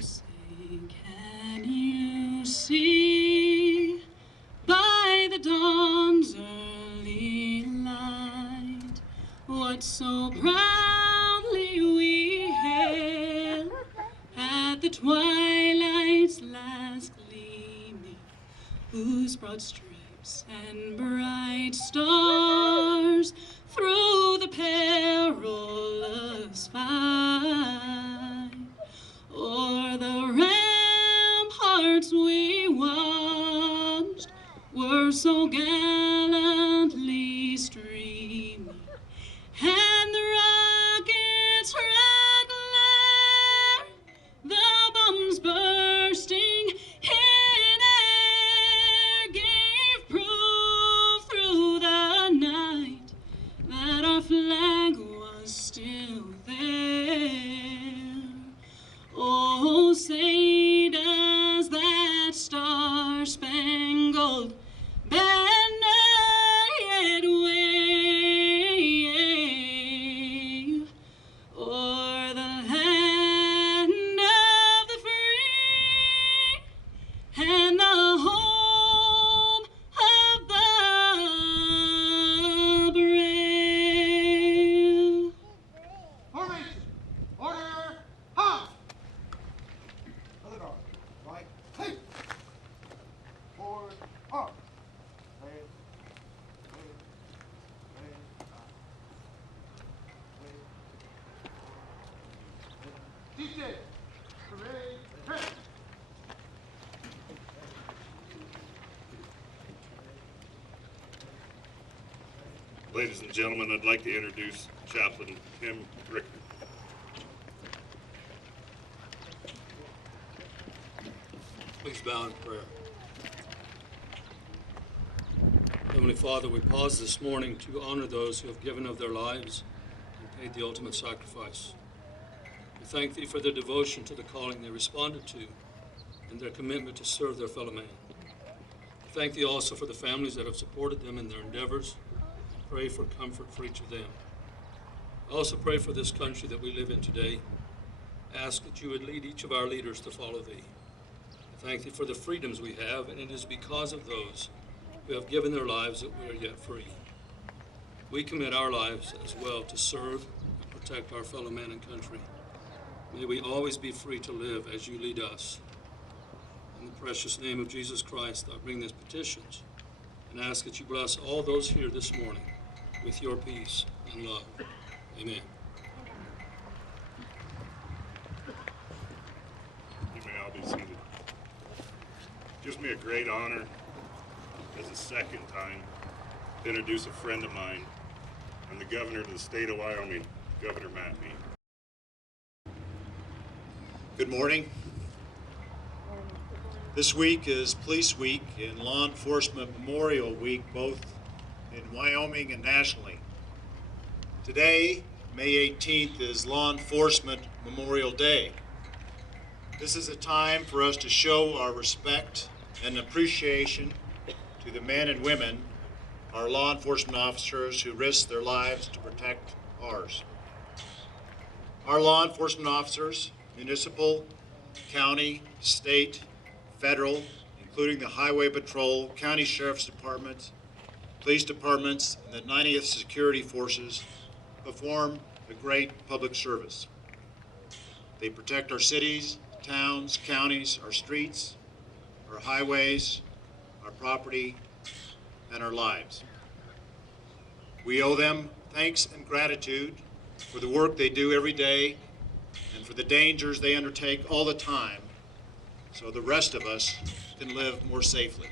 say, can you see by the dawn's early light what so proudly we hailed at the twilight's last gleaming, whose broad stripes and bright stars through the perilous fight o'er the ramparts we watched were so gallantly streaming, and the rockets' red glare, the bombs bursting in air, gave proof through the night that our flag was still there. Oh, say does that star-spangled banner yet wave o'er the land of the free and the home of the brave. Formation! Order! Ha! Other guard. Right. Hey! Forward. Up. Hey. Hey. Hey. Hey. DJ. Parade. Hey. Ladies and gentlemen, I'd like to introduce Chaplain Tim Ricker. Please bow in prayer. Heavenly Father, we pause this morning to honor those who have given of their lives and paid the ultimate sacrifice. We thank Thee for their devotion to the calling they responded to and their commitment to serve their fellow man. We thank Thee also for the families that have supported them in their endeavors. Pray for comfort for each of them. I also pray for this country that we live in today. Ask that You would lead each of our leaders to follow Thee. I thank Thee for the freedoms we have, and it is because of those who have given their lives that we are yet free. We commit our lives as well to serve and protect our fellow man and country. May we always be free to live as You lead us. In the precious name of Jesus Christ, I bring these petitions and ask that You bless all those here this morning with Your peace and love. Amen. You may all be seated. It gives me a great honor as a second time to introduce a friend of mine and the governor of the state of Wyoming, Governor Matt Mead. Good morning. This week is Police Week and Law Enforcement Memorial Week, both in Wyoming and nationally. Today, May 18th, is Law Enforcement Memorial Day. This is a time for us to show our respect and appreciation to the men and women, our law enforcement officers who risk their lives to protect ours. Our law enforcement officers, municipal, county, state, federal, including the Highway Patrol, County Sheriff's Department, police departments, and the 90th Security Forces perform a great public service. They protect our cities, towns, counties, our streets, our highways, our property, and our lives. We owe them thanks and gratitude for the work they do every day and for the dangers they undertake all the time so the rest of us can live more safely.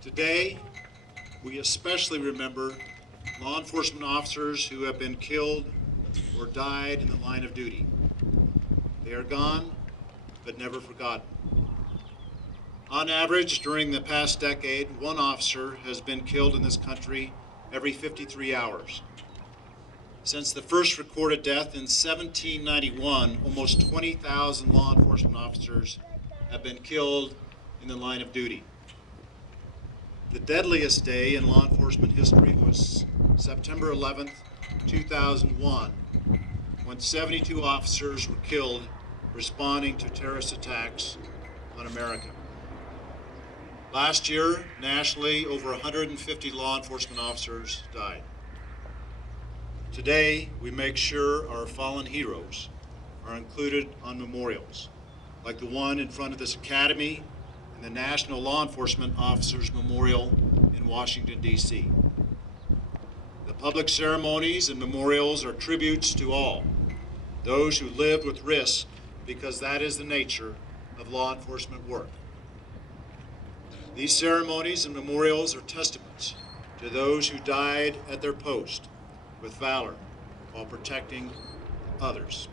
Today, we especially remember law enforcement officers who have been killed or died in the line of duty. They are gone, but never forgotten. On average, during the past decade, one officer has been killed in this country every 53 hours. Since the first recorded death in 1791, almost 20,000 law enforcement officers have been killed in the line of duty. The deadliest day in law enforcement history was September 11th, 2001, when 72 officers were killed responding to terrorist attacks on America. Last year, nationally, over 150 law enforcement officers died. Today, we make sure our fallen heroes are included on memorials, like the one in front of this academy and the National Law Enforcement Officers Memorial in Washington, D.C. The public ceremonies and memorials are tributes to all, those who lived with risk, because that is the nature of law enforcement work. These ceremonies and memorials are testaments to those who died at their post with valor while protecting others.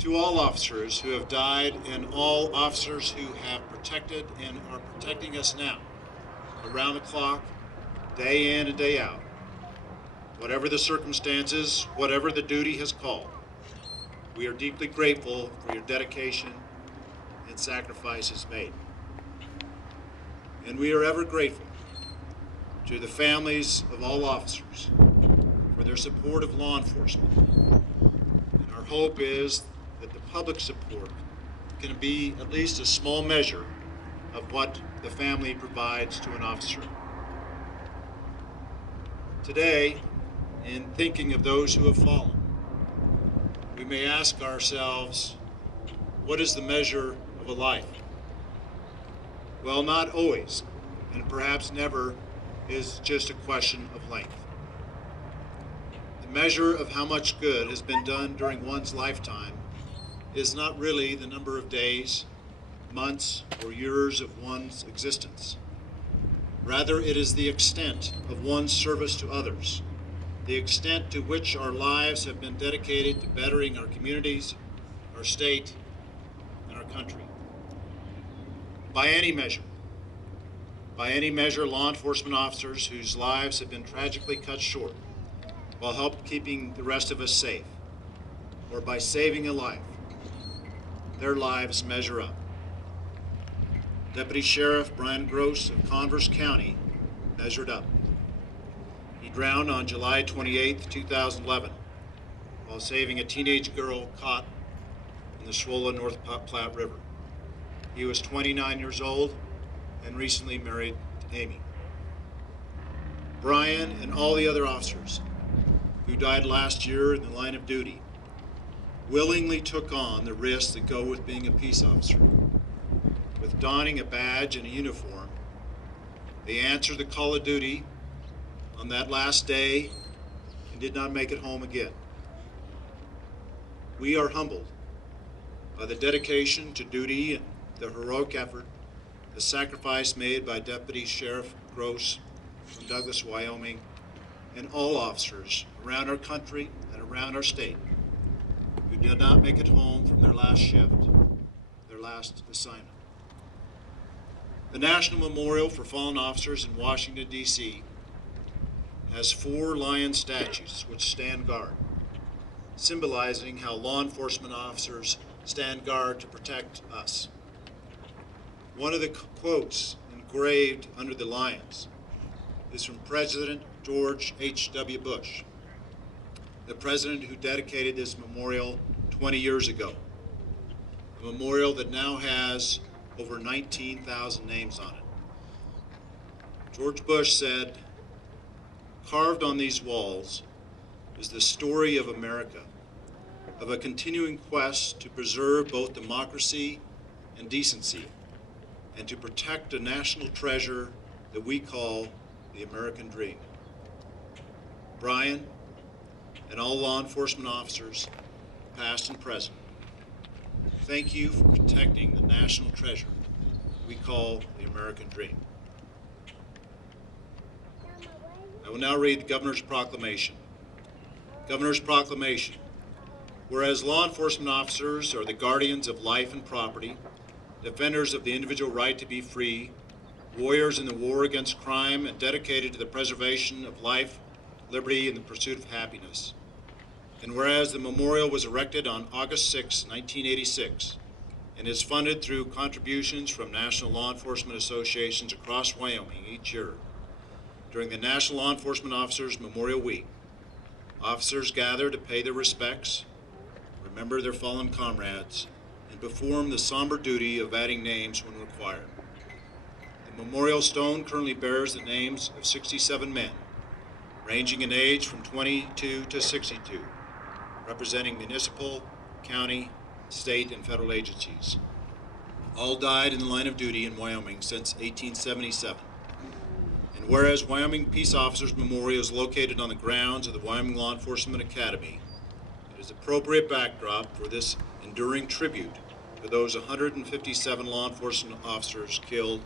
To all officers who have died and all officers who have protected and are protecting us now, around the clock, day in and day out, whatever the circumstances, whatever the duty has called, we are deeply grateful for your dedication and sacrifices made. And we are ever grateful to the families of all officers for their support of law enforcement. And our hope is that the public support can be at least a small measure of what the family provides to an officer. Today, in thinking of those who have fallen, we may ask ourselves, what is the measure of a life? Well, not always, and perhaps never, is just a question of length. The measure of how much good has been done during one's lifetime is not really the number of days, months, or years of one's existence. Rather, it is the extent of one's service to others, the extent to which our lives have been dedicated to bettering our communities, our state, and our country. By any measure, law enforcement officers whose lives have been tragically cut short while help keeping the rest of us safe, or by saving a life, their lives measure up. Deputy Sheriff Brian Gross of Converse County measured up. He drowned on July 28, 2011, while saving a teenage girl caught in the swollen North Platte River. He was 29 years old and recently married to Amy. Brian and all the other officers who died last year in the line of duty willingly took on the risks that go with being a peace officer. With donning a badge and a uniform, they answered the call of duty on that last day and did not make it home again. We are humbled by the dedication to duty and the heroic effort, the sacrifice made by Deputy Sheriff Gross from Douglas, Wyoming, and all officers around our country and around our state who did not make it home from their last shift, their last assignment. The National Memorial for Fallen Officers in Washington, D.C. has 4 lion statues which stand guard, symbolizing how law enforcement officers stand guard to protect us. One of the quotes engraved under the lions is from President George H.W. Bush, the president who dedicated this memorial 20 years ago, a memorial that now has over 19,000 names on it. George Bush said, "Carved on these walls is the story of America, of a continuing quest to preserve both democracy and decency, and to protect a national treasure that we call the American dream." Brian and all law enforcement officers, past and present, thank you for protecting the national treasure we call the American dream. I will now read the Governor's Proclamation. Governor's Proclamation. Whereas law enforcement officers are the guardians of life and property, defenders of the individual right to be free, warriors in the war against crime, and dedicated to the preservation of life, liberty, and the pursuit of happiness. And whereas the memorial was erected on August 6, 1986, and is funded through contributions from national law enforcement associations across Wyoming each year, during the National Law Enforcement Officers Memorial Week, officers gather to pay their respects, remember their fallen comrades, and perform the somber duty of adding names when required. The memorial stone currently bears the names of 67 men, ranging in age from 22 to 62, representing municipal, county, state, and federal agencies. All died in the line of duty in Wyoming since 1877. And whereas Wyoming Peace Officers Memorial is located on the grounds of the Wyoming Law Enforcement Academy, it is appropriate backdrop for this enduring tribute to those 157 law enforcement officers killed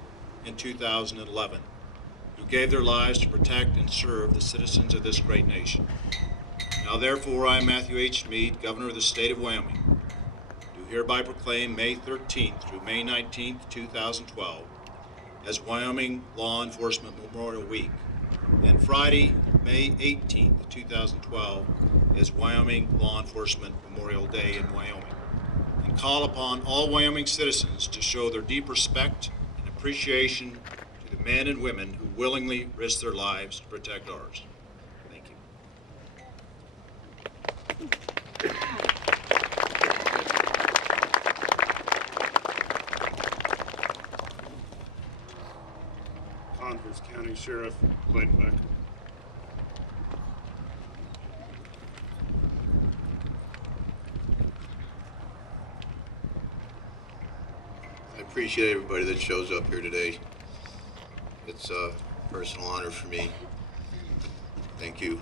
in 2011, who gave their lives to protect and serve the citizens of this great nation. Now therefore, I, Matthew H. Meade, Governor of the State of Wyoming, do hereby proclaim May 13th through May 19th, 2012 as Wyoming Law Enforcement Memorial Week, and Friday, May 18th, 2012 as Wyoming Law Enforcement Memorial Day in Wyoming, and call upon all Wyoming citizens to show their deep respect and appreciation to the men and women who willingly risk their lives to protect ours. Thank you. Converse County Sheriff Clayton Becker. I appreciate everybody that shows up here today. It's a personal honor for me. Thank you.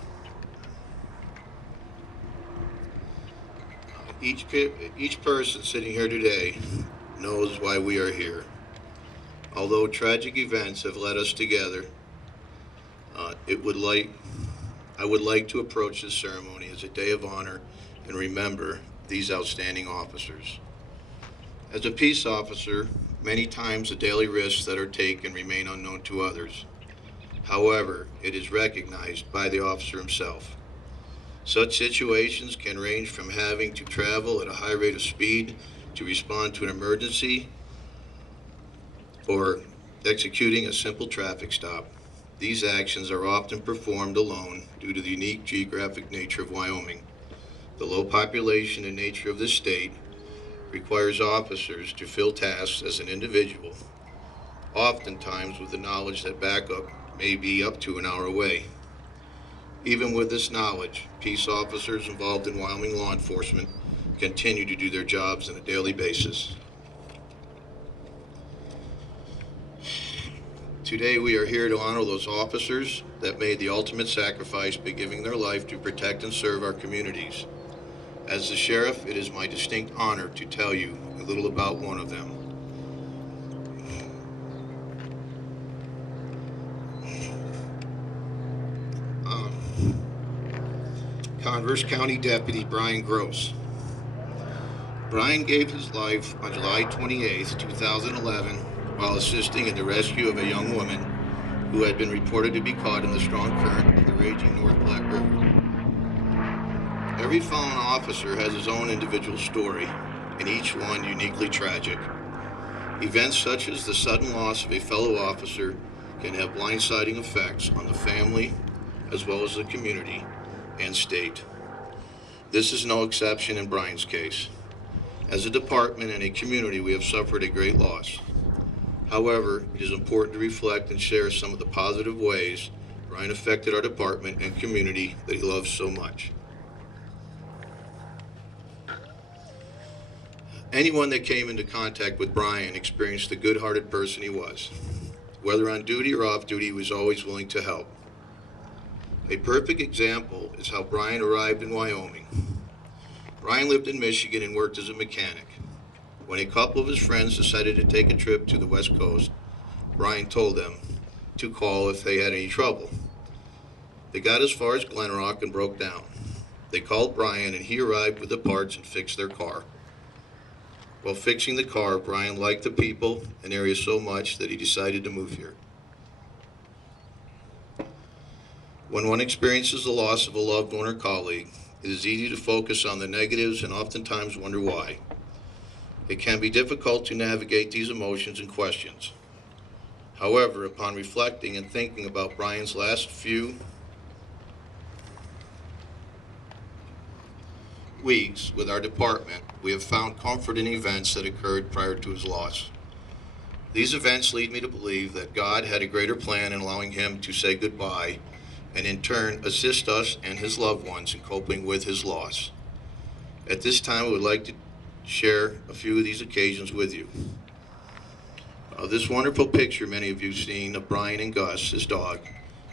Each person sitting here today knows why we are here. Although tragic events have led us together, I would like to approach this ceremony as a day of honor and remember these outstanding officers. As a peace officer, many times the daily risks that are taken remain unknown to others. However, it is recognized by the officer himself. Such situations can range from having to travel at a high rate of speed to respond to an emergency or executing a simple traffic stop. These actions are often performed alone due to the unique geographic nature of Wyoming. The low population and nature of the state requires officers to fill tasks as an individual, oftentimes with the knowledge that backup may be up to an hour away. Even with this knowledge, peace officers involved in Wyoming law enforcement continue to do their jobs on a daily basis. Today we are here to honor those officers that made the ultimate sacrifice by giving their life to protect and serve our communities. As the sheriff, it is my distinct honor to tell you a little about one of them. Converse County Deputy Brian Gross. Brian gave his life on July 28, 2011, while assisting in the rescue of a young woman who had been reported to be caught in the strong current of the raging North Platte River. Every fallen officer has his own individual story, and each one uniquely tragic. Events such as the sudden loss of a fellow officer can have blindsiding effects on the family, as well as the community and state. This is no exception in Brian's case. As a department and a community, we have suffered a great loss. However, it is important to reflect and share some of the positive ways Brian affected our department and community that he loves so much. Anyone that came into contact with Brian experienced the good-hearted person he was. Whether on duty or off duty, he was always willing to help. A perfect example is how Brian arrived in Wyoming. Brian lived in Michigan and worked as a mechanic. When a couple of his friends decided to take a trip to the West Coast, Brian told them to call if they had any trouble. They got as far as Glen Rock and broke down. They called Brian and he arrived with the parts and fixed their car. While fixing the car, Brian liked the people and area so much that he decided to move here. When one experiences the loss of a loved one or colleague, it is easy to focus on the negatives and oftentimes wonder why. It can be difficult to navigate these emotions and questions. However, upon reflecting and thinking about Brian's last few weeks with our department, we have found comfort in events that occurred prior to his loss. These events lead me to believe that God had a greater plan in allowing him to say goodbye and in turn assist us and his loved ones in coping with his loss. At this time, I would like to share a few of these occasions with you. This wonderful picture many of you have seen of Brian and Gus, his dog,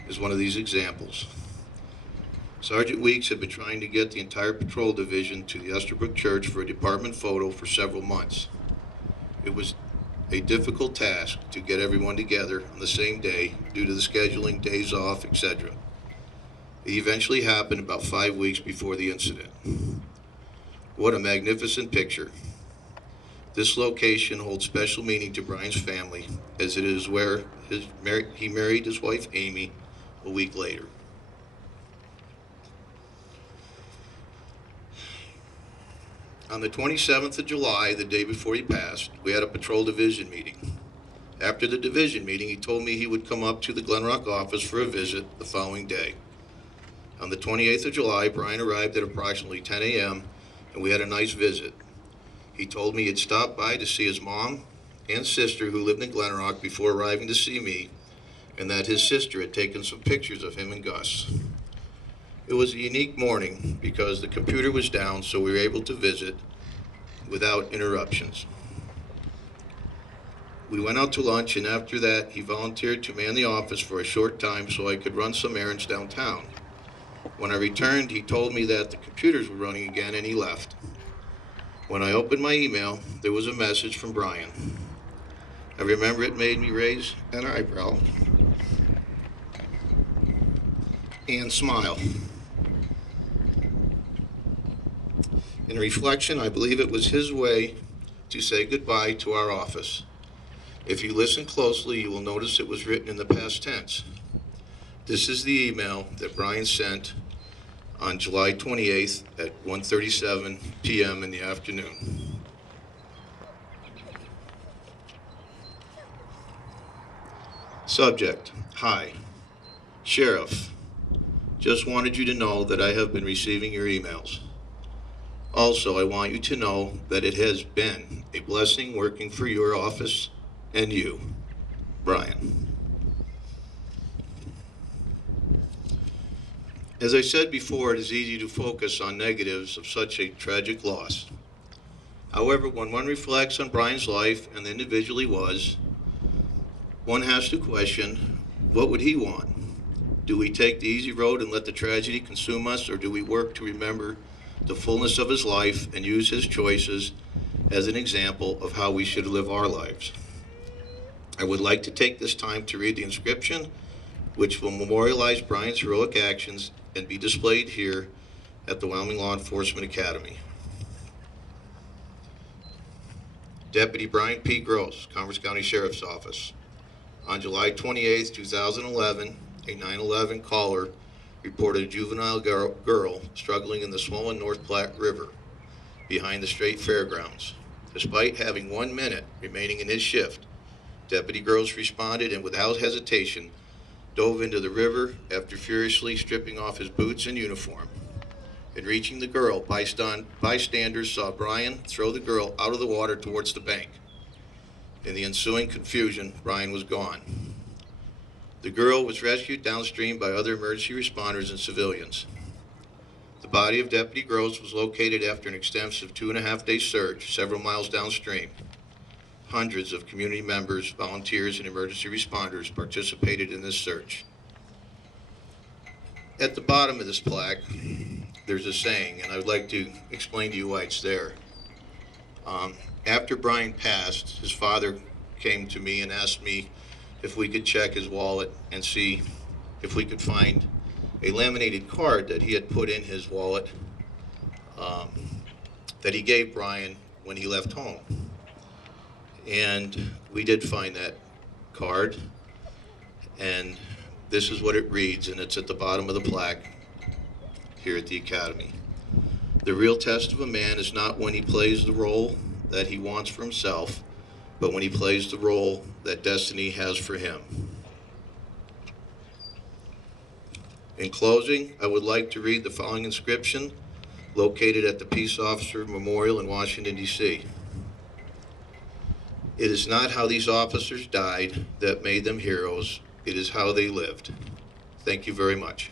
is one of these examples. Sergeant Weeks had been trying to get the entire patrol division to the Estherbrook Church for a department photo for several months. It was a difficult task to get everyone together on the same day due to the scheduling, days off, etc. It eventually happened about 5 weeks before the incident. What a magnificent picture. This location holds special meaning to Brian's family, as it is where he married his wife Amy a week later. On the 27th of July, the day before he passed, we had a patrol division meeting. After the division meeting, he told me he would come up to the Glen Rock office for a visit the following day. On the 28th of July, Brian arrived at approximately 10 a.m., and we had a nice visit. He told me he'd stopped by to see his mom and sister who lived in Glen Rock before arriving to see me, and that his sister had taken some pictures of him and Gus. It was a unique morning because the computer was down, so we were able to visit without interruptions. We went out to lunch, and after that, he volunteered to man the office for a short time so I could run some errands downtown. When I returned, he told me that the computers were running again, and he left. When I opened my email, there was a message from Brian. I remember it made me raise an eyebrow and smile. In reflection, I believe it was his way to say goodbye to our office. If you listen closely, you will notice it was written in the past tense. This is the email that Brian sent on July 28th at 1:37 p.m. in the afternoon. Subject: Hi. Sheriff, just wanted you to know that I have been receiving your emails. Also, I want you to know that it has been a blessing working for your office and you, Brian. As I said before, it is easy to focus on negatives of such a tragic loss. However, when one reflects on Brian's life and the individual he was, one has to question, what would he want? Do we take the easy road and let the tragedy consume us, or do we work to remember the fullness of his life and use his choices as an example of how we should live our lives? I would like to take this time to read the inscription, which will memorialize Brian's heroic actions and be displayed here at the Wyoming Law Enforcement Academy. Deputy Brian P. Gross, Converse County Sheriff's Office. On July 28, 2011, a 911 caller reported a juvenile girl struggling in the swollen North Platte River behind the State Fairgrounds. Despite having 1 minute remaining in his shift, Deputy Gross responded and without hesitation dove into the river after furiously stripping off his boots and uniform. In reaching the girl, bystanders saw Brian throw the girl out of the water towards the bank. In the ensuing confusion, Brian was gone. The girl was rescued downstream by other emergency responders and civilians. The body of Deputy Gross was located after an extensive 2.5-day search several miles downstream. Hundreds of community members, volunteers, and emergency responders participated in this search. At the bottom of this plaque, there's a saying, and I would like to explain to you why it's there. After Brian passed, his father came to me and asked me if we could check his wallet and see if we could find a laminated card that he had put in his wallet that he gave Brian when he left home. And we did find that card, and this is what it reads, and it's at the bottom of the plaque here at the Academy. The real test of a man is not when he plays the role that he wants for himself, but when he plays the role that destiny has for him. In closing, I would like to read the following inscription located at the Peace Officer Memorial in Washington, D.C. It is not how these officers died that made them heroes. It is how they lived. Thank you very much.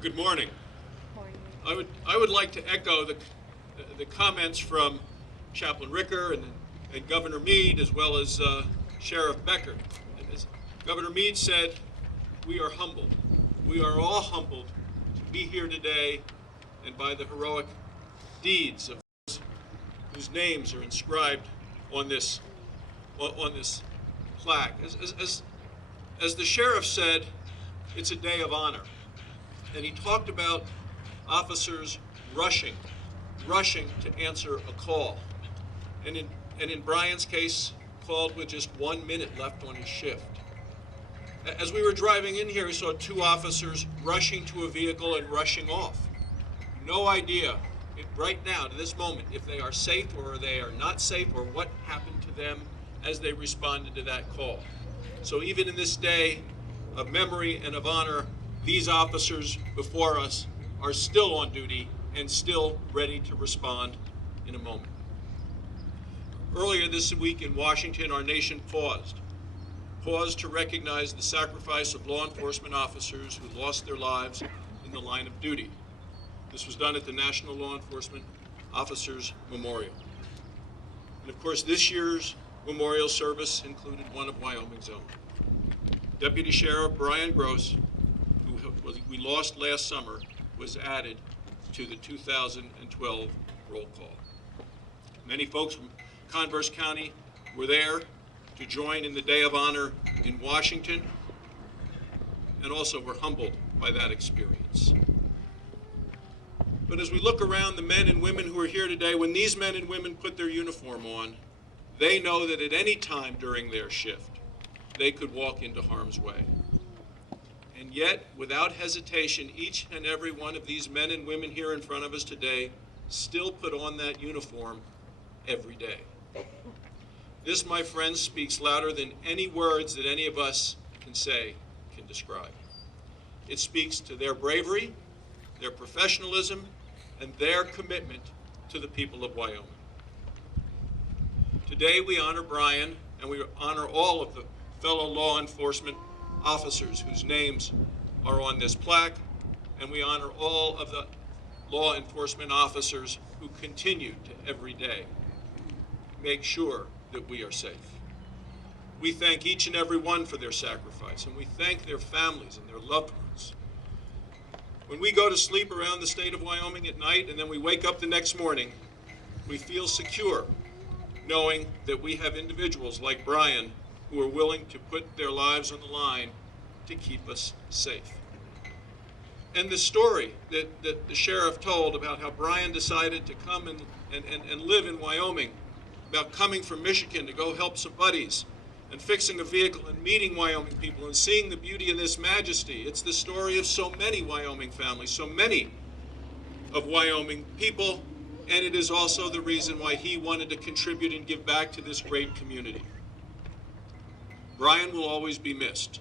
Good morning. I would like to echo the comments from Chaplain Ricker and Governor Meade, as well as Sheriff Becker. And as Governor Meade said, we are humbled. We are all humbled to be here today, and by the heroic deeds of those whose names are inscribed on this plaque. As the sheriff said, it's a day of honor. And he talked about officers rushing to answer a call. And in Brian's case, called with just 1 minute left on his shift. As we were driving in here, we saw 2 officers rushing to a vehicle and rushing off. No idea, right now, to this moment, if they are safe or they are not safe, or what happened to them as they responded to that call. So even in this day of memory and of honor, these officers before us are still on duty and still ready to respond in a moment. Earlier this week in Washington, our nation paused to recognize the sacrifice of law enforcement officers who lost their lives in the line of duty. This was done at the National Law Enforcement Officers Memorial. And of course, this year's memorial service included one of Wyoming's own. Deputy Sheriff Brian Gross, who we lost last summer, was added to the 2012 roll call. Many folks from Converse County were there to join in the Day of Honor in Washington, and also were humbled by that experience. But as we look around the men and women who are here today, when these men and women put their uniform on, they know that at any time during their shift, they could walk into harm's way. And yet, without hesitation, each and every one of these men and women here in front of us today still put on that uniform every day. This, my friends, speaks louder than any words that any of us can say can describe. It speaks to their bravery, their professionalism, and their commitment to the people of Wyoming. Today we honor Brian, and we honor all of the fellow law enforcement officers whose names are on this plaque, and we honor all of the law enforcement officers who continue to every day make sure that we are safe. We thank each and every one for their sacrifice, and we thank their families and their loved ones. When we go to sleep around the state of Wyoming at night and then we wake up the next morning, we feel secure knowing that we have individuals like Brian who are willing to put their lives on the line to keep us safe. And the story that the sheriff told about how Brian decided to come and live in Wyoming, about coming from Michigan to go help some buddies and fixing a vehicle and meeting Wyoming people and seeing the beauty and this majesty. It's the story of so many Wyoming families, so many of Wyoming people, and it is also the reason why he wanted to contribute and give back to this great community. Brian will always be missed,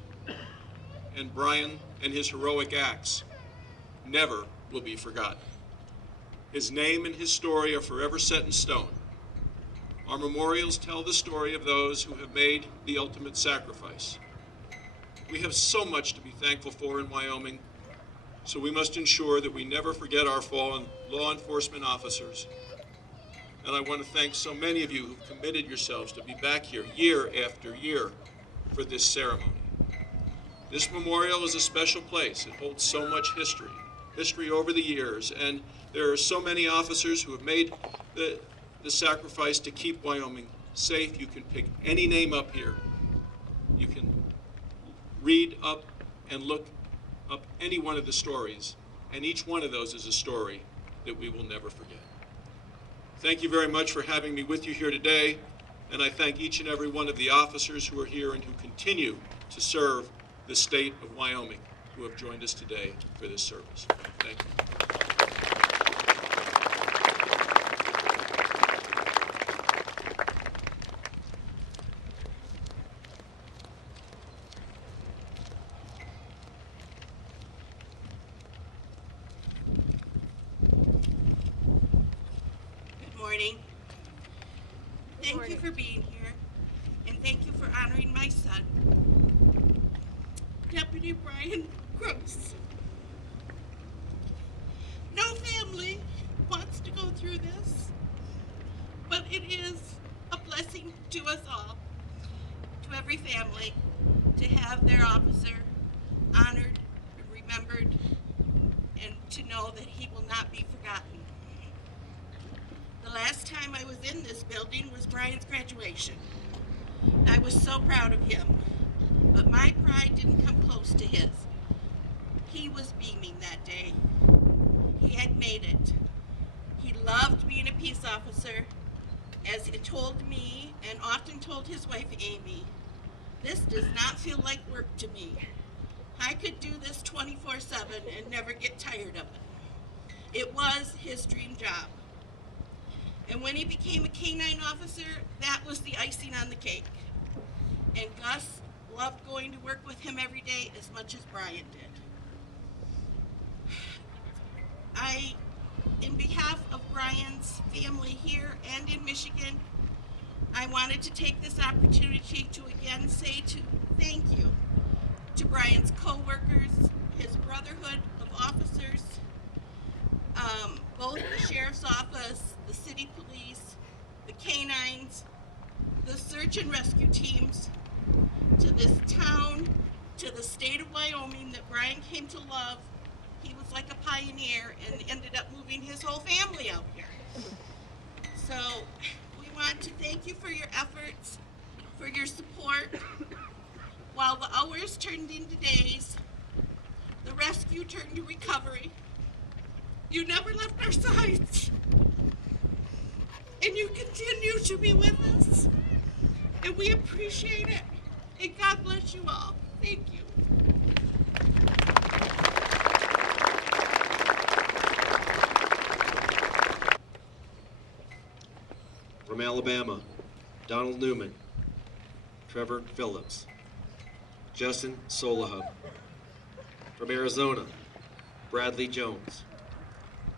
and Brian and his heroic acts never will be forgotten. His name and his story are forever set in stone. Our memorials tell the story of those who have made the ultimate sacrifice. We have so much to be thankful for in Wyoming, so we must ensure that we never forget our fallen law enforcement officers. And I want to thank so many of you who've committed yourselves to be back here year after year for this ceremony. This memorial is a special place. It holds so much history over the years, and there are so many officers who have made the sacrifice to keep Wyoming safe. You can pick any name up here. You can read up and look up any one of the stories, and each one of those is a story that we will never forget. Thank you very much for having me with you here today, and I thank each and every one of the officers who are here and who continue to serve the state of Wyoming, who have joined us today for this service. Thank you. morning. Thank you for being here, and thank you for honoring my son, Deputy Brian Gross. No family wants to go through this, but it is a blessing to us all, to every family, to have their officer honored, remembered, and to know that he will not be forgotten. The last time I was in this building was Brian's graduation. I was so proud of him, but my pride didn't come close to his. He was beaming that day. He had made it. He loved being a peace officer, as he told me and often told his wife Amy. This does not feel like work to me. I could do this 24/7 and never get tired of it. It was his dream job. And when he became a K-9 officer, that was the icing on the cake. And Gus loved going to work with him every day as much as Brian did. In behalf of Brian's family here and in Michigan, I wanted to take this opportunity to again say thank you to Brian's co-workers, his brotherhood of officers, both the sheriff's office, the city police, the K-9s, the search and rescue teams, to this town, to the state of Wyoming that Brian came to love. He was like a pioneer and ended up moving his whole family out here. So we want to thank you for your efforts, for your support. While the hours turned into days, the rescue turned to recovery, you never left our sides. And you continue to be with us. And we appreciate it. And God bless you all. Thank you. From Alabama, Donald Newman, Trevor Phillips, Justin Solahub. From Arizona, Bradley Jones,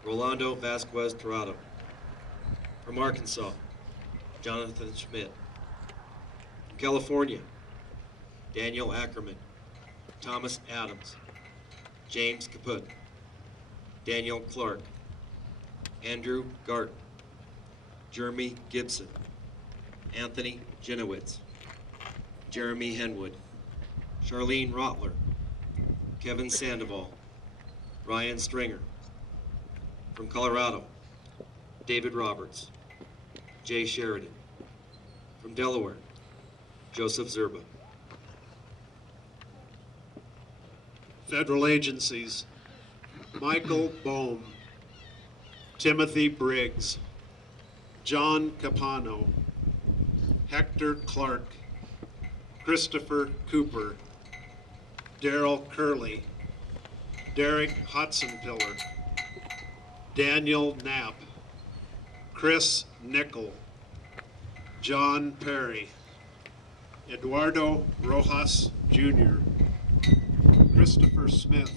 Rolando Vasquez Torrado. From Arkansas, Jonathan Schmidt. From California, Daniel Ackerman, Thomas Adams, James Kaput, Daniel Clark, Andrew Garton, Jeremy Gibson, Anthony Jenowitz, Jeremy Henwood, Charlene Rotler, Kevin Sandoval, Ryan Stringer. From Colorado, David Roberts, Jay Sheridan. From Delaware, Joseph Zerba. Federal agencies: Michael Bohm, Timothy Briggs, John Capano, Hector Clark, Christopher Cooper, Darrell Curley, Derek Hotzenpiller, Daniel Knapp, Chris Nickel, John Perry, Eduardo Rojas Jr., Christopher Smith,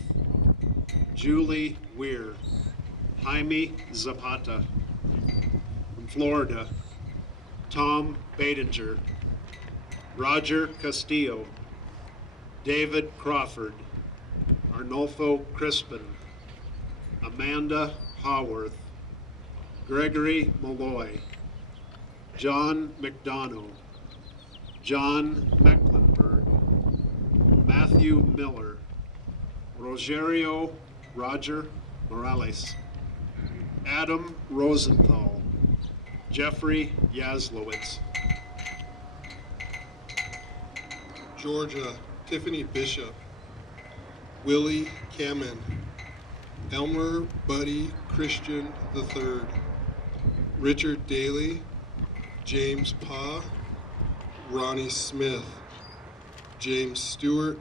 Julie Weir, Jaime Zapata. From Florida, Tom Badinger, Roger Castillo, David Crawford, Arnolfo Crispin, Amanda Haworth, Gregory Malloy, John McDonough, John Mecklenburg, Matthew Miller, Rogerio Roger Morales, Adam Rosenthal, Jeffrey Yaslowitz. Georgia, Tiffany Bishop, Willie Kamen, Elmer Buddy Christian III, Richard Daly, James Pa, Ronnie Smith, James Stewart,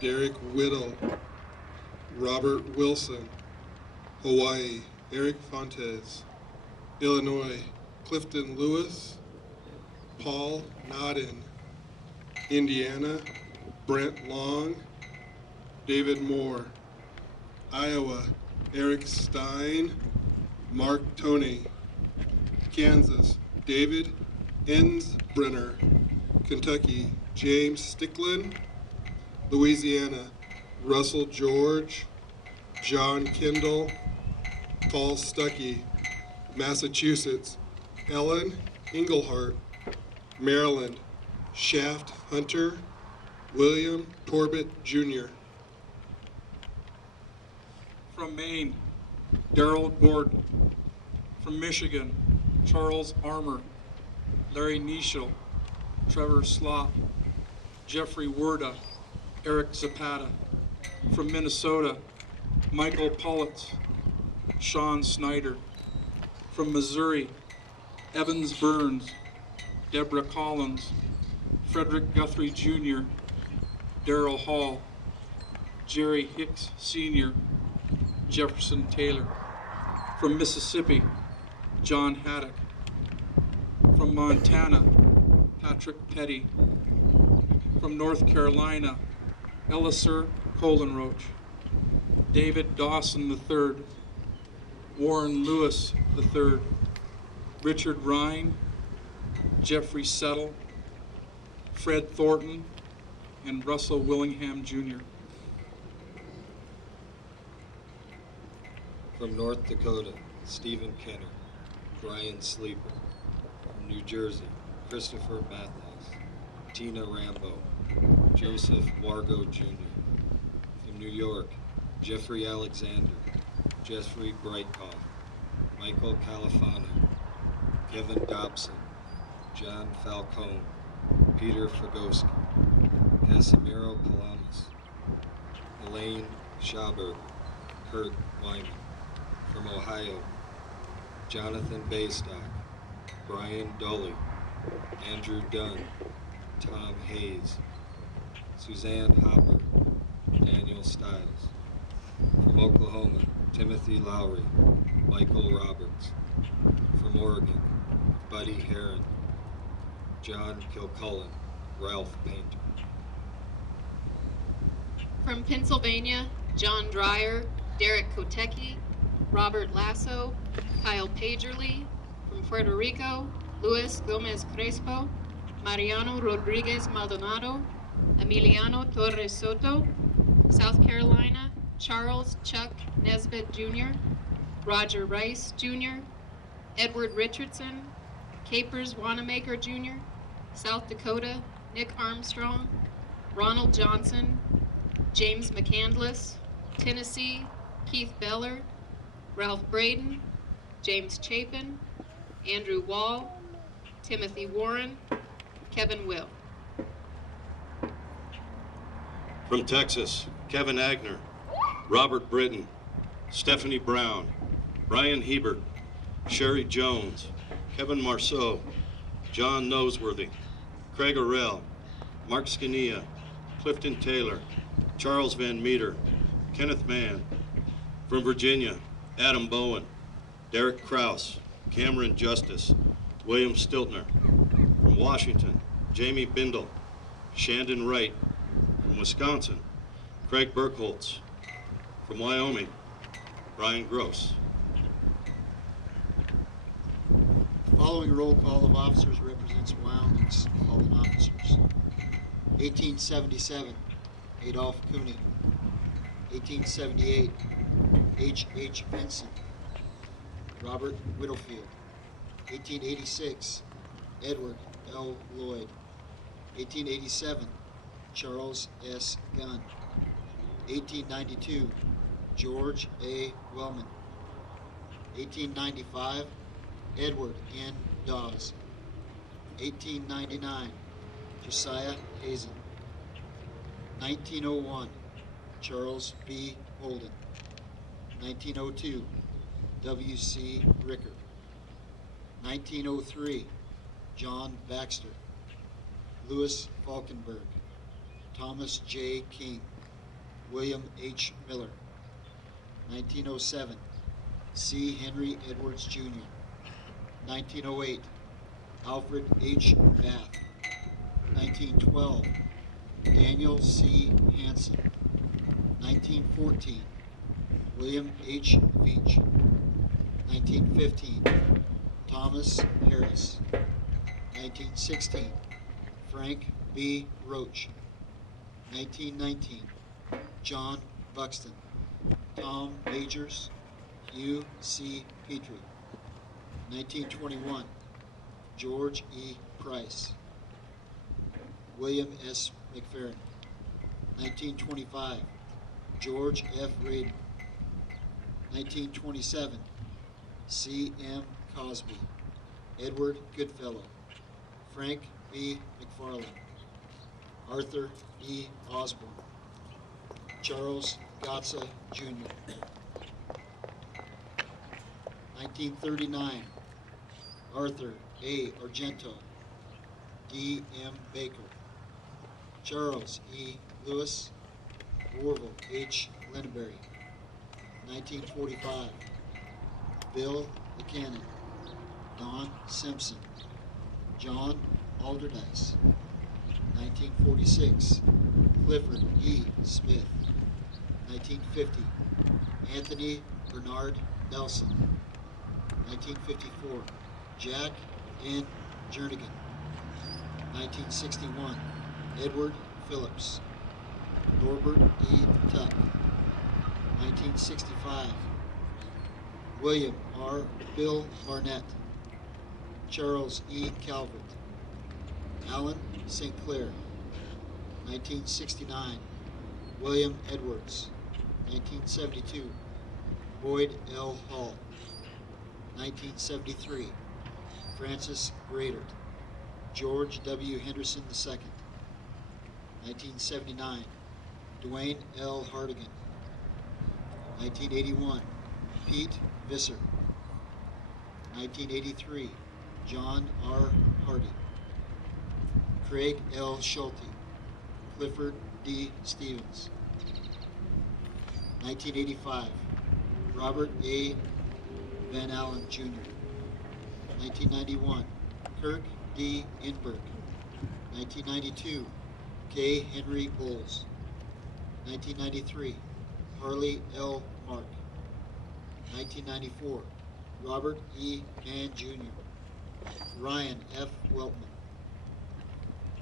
Derek Whittle, Robert Wilson, Hawaii, Eric Fontes, Illinois, Clifton Lewis, Paul Nodden, Indiana, Brent Long, David Moore, Iowa, Eric Stein, Mark Toney, Kansas, David Ensbrenner. Kentucky, James Sticklin. Louisiana, Russell George, John Kendall, Paul Stuckey. Massachusetts, Ellen Englehart. Maryland, Shaft Hunter, William Torbett Jr. From Maine, Darrell Gordon. From Michigan, Charles Armour, Larry Nischel, Trevor Slop, Jeffrey Werda, Eric Zapata. From Minnesota, Michael Politz, Sean Snyder. From Missouri, Evans Burns, Deborah Collins, Frederick Guthrie Jr., Darrell Hall, Jerry Hicks Sr., Jefferson Taylor. From Mississippi, John Haddock. From Montana, Patrick Petty. From North Carolina, Elliser Colenroach, David Dawson III, Warren Lewis III, Richard Rhine, Jeffrey Settle, Fred Thornton, and Russell Willingham Jr. From North Dakota, Stephen Kenner, Brian Sleeper. From New Jersey, Christopher Mathis, Tina Rambo, Joseph Wargo Jr. From New York, Jeffrey Alexander, Jeffrey Breitkoff, Michael Califano, Kevin Dobson, John Falcone, Peter Fagoski, Casimiro Calamas, Elaine Schauberger, Kurt Wyman. From Ohio, Jonathan Baystock, Brian Dully, Andrew Dunn, Tom Hayes, Suzanne Hopper, Daniel Stiles. From Oklahoma, Timothy Lowry, Michael Roberts. From Oregon, Buddy Heron, John Kilcullen, Ralph Painter. From Pennsylvania, John Dreyer, Derek Kotecki, Robert Lasso, Kyle Pagerly. From Puerto Rico, Luis Gomez Crespo, Mariano Rodriguez Maldonado, Emiliano Torres Soto. South Carolina, Charles Chuck Nesbitt Jr., Roger Rice Jr., Edward Richardson, Capers Wanamaker Jr., South Dakota, Nick Armstrong, Ronald Johnson, James McCandless, Tennessee, Keith Beller, Ralph Braden, James Chapin, Andrew Wall, Timothy Warren, Kevin Will. From Texas, Kevin Agner, Robert Britton, Stephanie Brown, Brian Hebert, Sherry Jones, Kevin Marceau, John Noseworthy, Craig Orell, Mark Scania, Clifton Taylor, Charles Van Meter, Kenneth Mann. From Virginia, Adam Bowen, Derek Kraus, Cameron Justice, William Stiltner. From Washington, Jamie Bindle, Shandon Wright. From Wisconsin, Craig Burkholtz. From Wyoming, Brian Gross. The following roll call of officers represents Wyoming's fallen officers. 1877, Adolph Cooney. 1878, H. Benson. Robert Whittlefield. 1886, Edward L. Lloyd. 1887, Charles S. Gunn. 1892, George A. Wellman. 1895, Edward N. Dawes. 1899, Josiah Hazen. 1901, Charles B. Holden. 1902, W.C. Ricker. 1903, John Baxter. Louis Falkenberg. Thomas J. King. William H. Miller. 1907, C. Henry Edwards, Jr. 1908, Alfred H. Bath. 1912, Daniel C. Hansen. 1914, William H. Veach. 1915, Thomas Harris. 1916, Frank B. Roach. 1919, John Buxton, Tom Majors, Hugh C. Petrie. 1921, George E. Price, William S. McFerrin. 1925, George F. Radin. 1927, C. M. Cosby, Edward Goodfellow, Frank B. McFarland, Arthur E. Osborne, Charles Gotza, Jr. 1939, Arthur A. Argento, D. M. Baker, Charles E. Lewis, Orville H. Lindenberry. 1945, Bill Buchanan, Don Simpson, John Alderdice. 1946, Clifford E. Smith. 1950, Anthony Bernard Nelson. 1954, Jack N. Jernigan. 1961, Edward Phillips, Norbert E. Tuck. 1965, William R. Bill Barnett, Charles E. Calvert, Alan St. Clair. 1969, William Edwards. 1972, Boyd L. Hall. 1973, Francis Gradert, George W. Henderson II. 1979, Dwayne L. Hardigan. 1981, Pete Visser. 1983, John R. Hardy, Craig L. Schulte, Clifford D. Stevens. 1985, Robert A. Van Allen, Jr. 1991, Kirk D. Inberg. 1992, K. Henry Bowles. 1993, Harley L. Mark. 1994, Robert E. Mann, Jr. Ryan F. Weltman.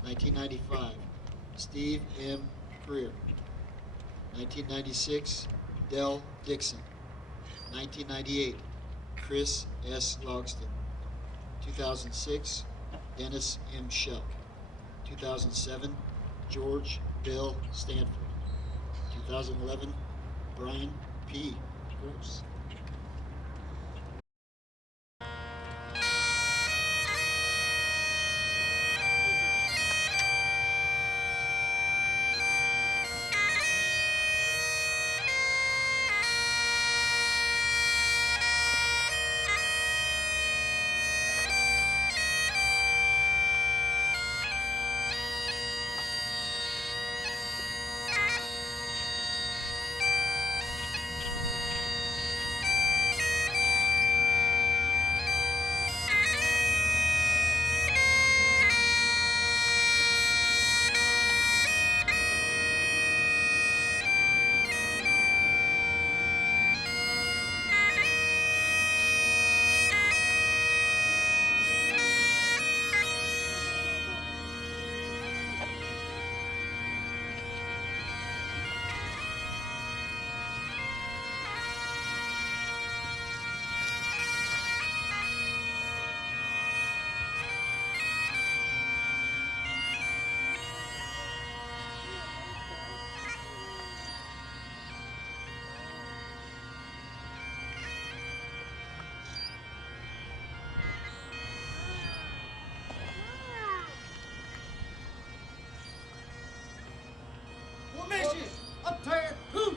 1995, Steve M. Creer. 1996, Dell Dixon. 1998, Chris S. Logston. 2006, Dennis M. Shuck. 2007, George Bill Stanford. 2011, Brian P. Gross. Formation, upturn, who?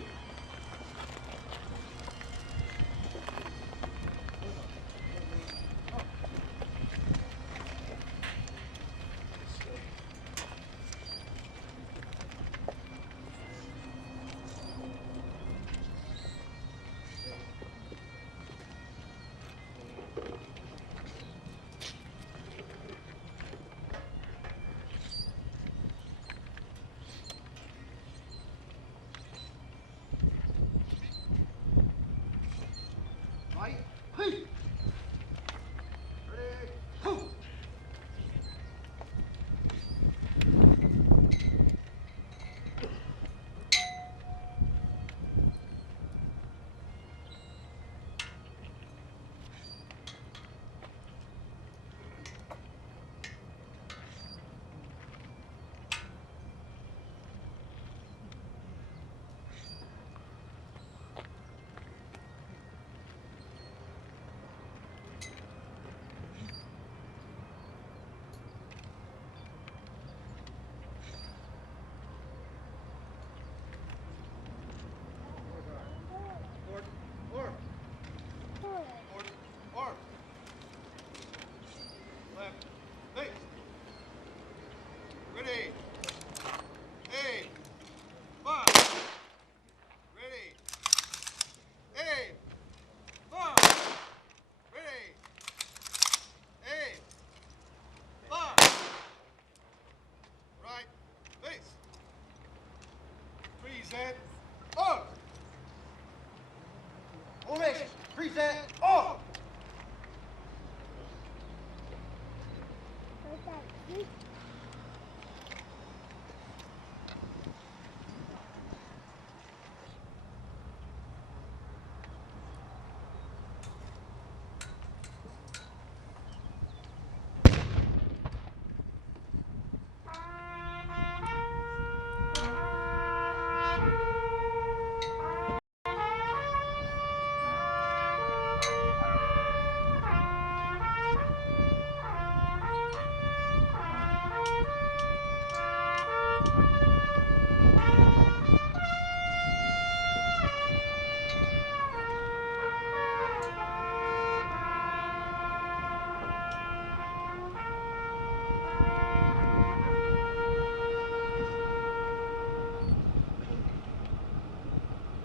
Oh!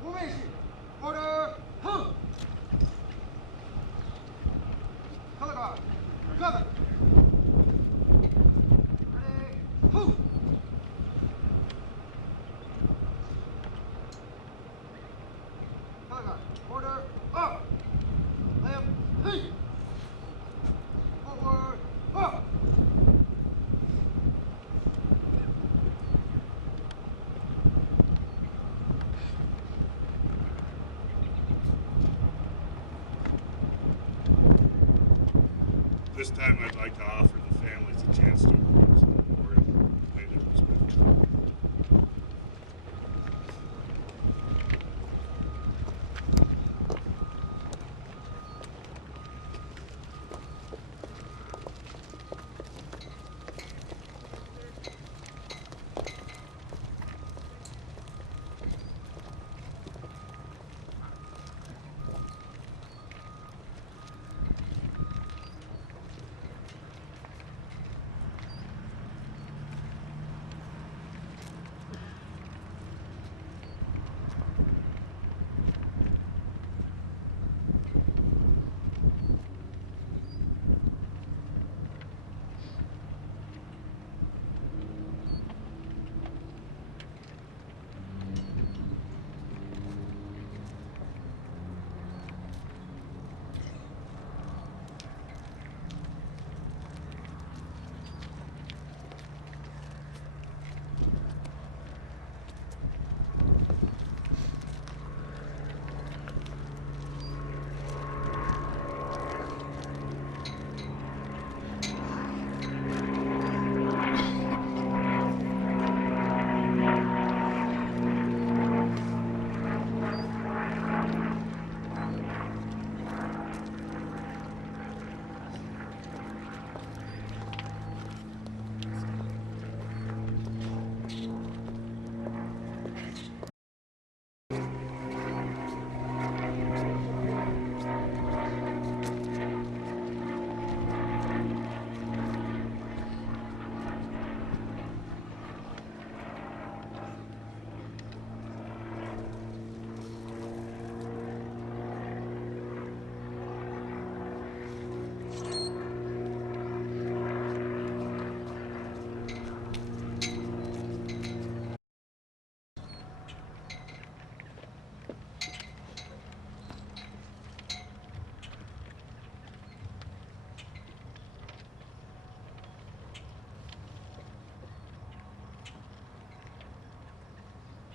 Formation. Order. Huh. Color guard. Cover. Ready. Who? Color guard. Order. Up. Left. Hey. Forward. Up. This time I'd like to offer the families a chance to approach the memorial and pay their respects.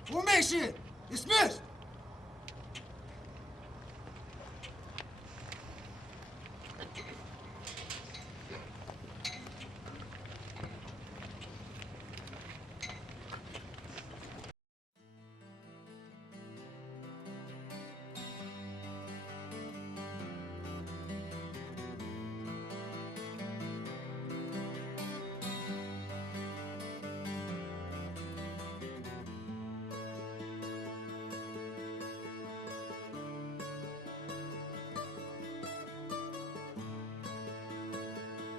Formation. Dismissed.